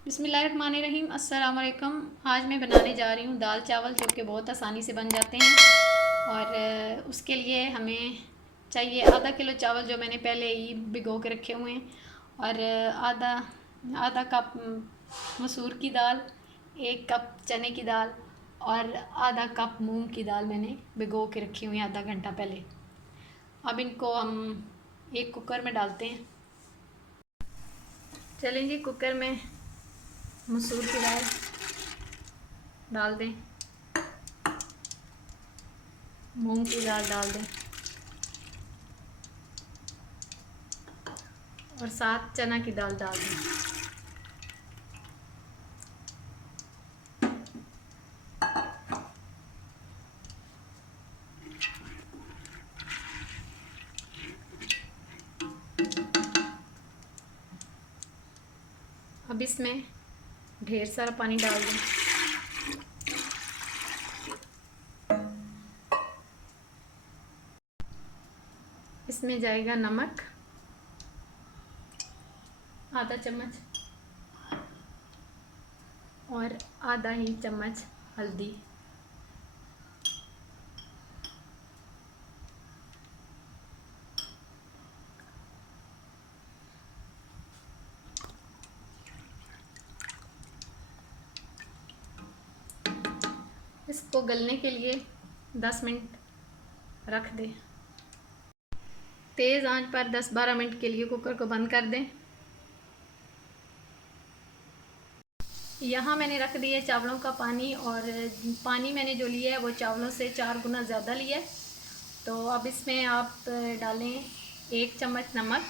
बिस्मिल्लाहिर्रहमानिर्रहीम। अस्सलाम वालेकुम। आज मैं बनाने जा रही हूँ दाल चावल, जो कि बहुत आसानी से बन जाते हैं। और उसके लिए हमें चाहिए आधा किलो चावल, जो मैंने पहले ही भिगो के रखे हुए हैं। और आधा आधा कप मसूर की दाल, 1 कप चने की दाल और आधा कप मूंग की दाल मैंने भिगो के रखी हुई है आधा घंटा पहले। अब इनको हम एक कुकर में डालते हैं। चलेंगे, कुकर में मसूर की दाल डाल दें, मूंग की दाल डाल दें और साथ चना की दाल डाल दें। अब इसमें ढेर सारा पानी डाल दें। इसमें जाएगा नमक आधा चम्मच और आधा ही चम्मच हल्दी। इसको गलने के लिए 10 मिनट रख दें। तेज़ आंच पर 10-12 मिनट के लिए कुकर को बंद कर दें। यहाँ मैंने रख दिया चावलों का पानी, और पानी मैंने जो लिया है वो चावलों से 4 गुना ज़्यादा लिया है। तो अब इसमें आप डालें 1 चम्मच नमक,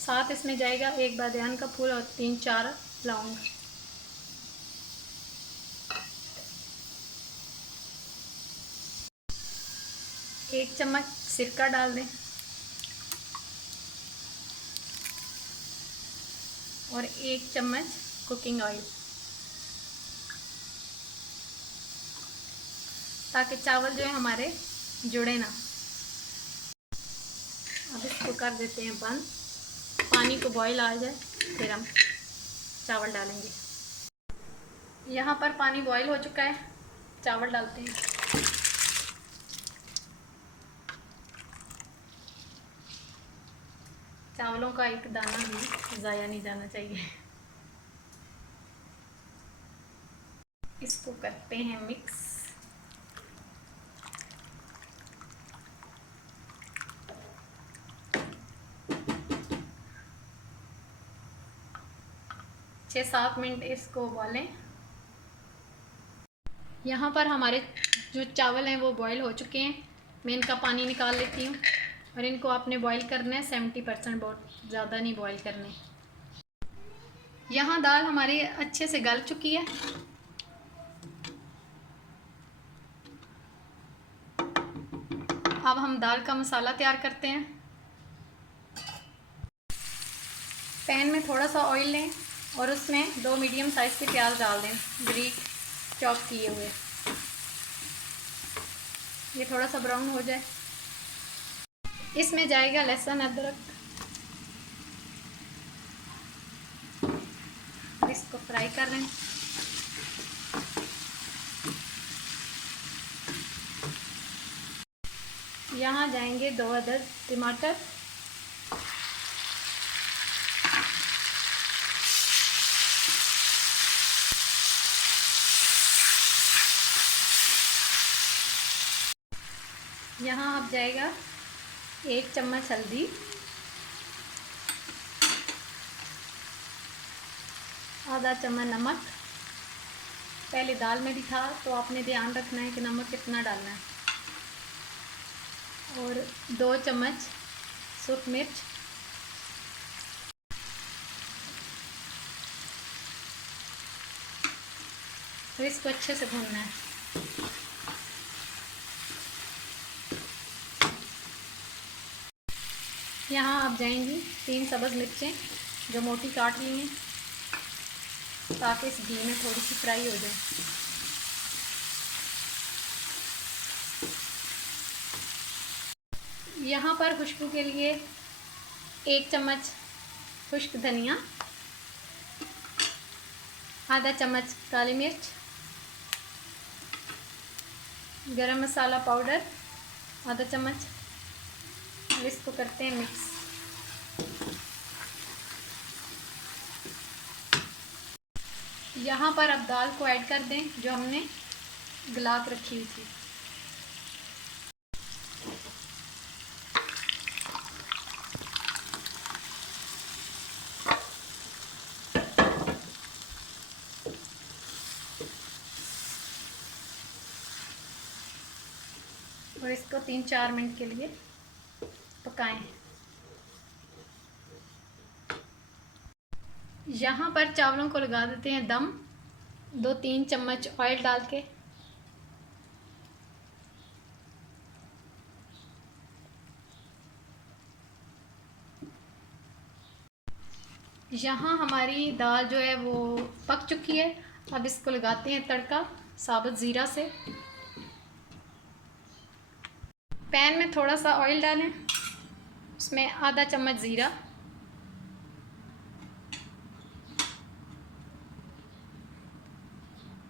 साथ इसमें जाएगा 1 बादियान का फूल और 3-4 लौंग। एक चम्मच सिरका डाल दें और 1 चम्मच कुकिंग ऑयल, ताकि चावल जो है हमारे जुड़े ना। अब इसको कर देते हैं बंद। पानी को बॉईल आ जाए फिर हम चावल डालेंगे। यहाँ पर पानी बॉईल हो चुका है, चावल डालते हैं। चावलों का एक दाना भी ज़ाया नहीं जाना चाहिए। इसको करते हैं मिक्स। छः 7 मिनट इसको उबालें। यहाँ पर हमारे जो चावल हैं वो बॉईल हो चुके हैं। मैं इनका पानी निकाल लेती हूँ। और इनको आपने बॉईल करना है 70%, बहुत ज़्यादा नहीं बॉईल करने। यहाँ दाल हमारी अच्छे से गल चुकी है। अब हम दाल का मसाला तैयार करते हैं। पैन में थोड़ा सा ऑयल लें और उसमें 2 मीडियम साइज़ के प्याज डाल दें, बारीक चॉप किए हुए। ये थोड़ा सा ब्राउन हो जाए, इसमें जाएगा लहसुन अदरक। इसको फ्राई कर लें। यहाँ जाएंगे 2 अदद टमाटर, यहाँ अब जाएगा 1 चम्मच हल्दी, आधा चम्मच नमक। पहले दाल में भी था, तो आपने ध्यान रखना है कि नमक कितना डालना है। और 2 चम्मच सूख मिर्च, तो इसको अच्छे से भूनना है। यहाँ आप जाएंगी 3 सब्ज़ मिर्चें, जो मोटी काट ली हैं, ताकि इस घी में थोड़ी सी फ्राई हो जाए। यहाँ पर खुशबू के लिए 1 चम्मच खुश्क धनिया, आधा चम्मच काली मिर्च, गरम मसाला पाउडर आधा चम्मच, और इसको करते हैं मिक्स। यहाँ पर अब दाल को ऐड कर दें जो हमने गला के रखी हुई थी। और इसको 3-4 मिनट के लिए पकाएं। यहाँ पर चावलों को लगा देते हैं दम, 2-3 चम्मच ऑयल डाल के। यहाँ हमारी दाल जो है वो पक चुकी है। अब इसको लगाते हैं तड़का साबुत ज़ीरा से। पैन में थोड़ा सा ऑयल डालें, उसमें आधा चम्मच ज़ीरा,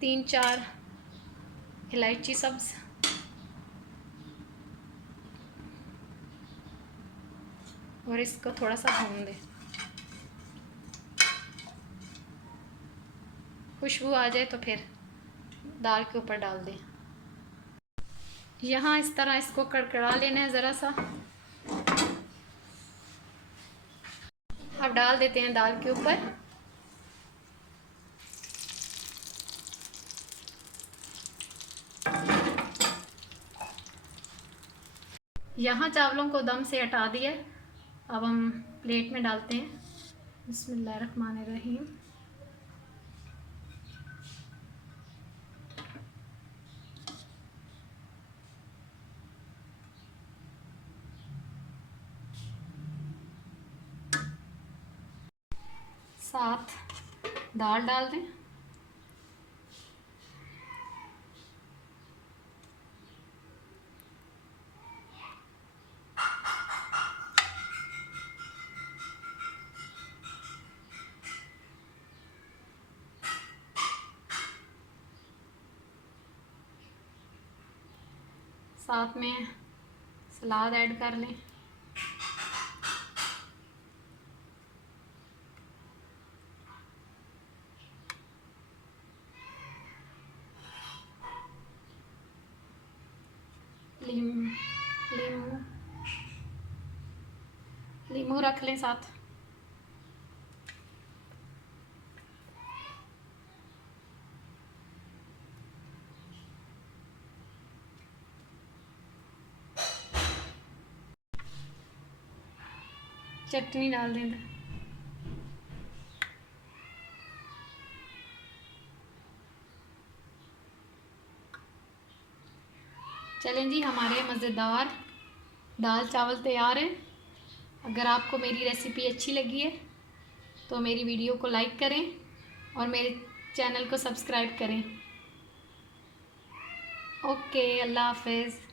तीन चार इलायची सब्ज़, और इसको थोड़ा सा भून दें। खुशबू आ जाए तो फिर दाल के ऊपर डाल दें। यहाँ इस तरह इसको कड़कड़ा लेना है ज़रा सा। अब डाल देते हैं दाल के ऊपर। यहाँ चावलों को दम से हटा दिया। अब हम प्लेट में डालते हैं। बिस्मिल्लाहिर्रहमानिर्रहीम। साथ दाल डाल दें। साथ में सलाद ऐड कर लें। लीमू रख लें साथ। चटनी डाल दें। चलें जी, हमारे मज़ेदार दाल चावल तैयार हैं। अगर आपको मेरी रेसिपी अच्छी लगी है तो मेरी वीडियो को लाइक करें और मेरे चैनल को सब्सक्राइब करें। ओके, अल्लाह हाफ़िज़।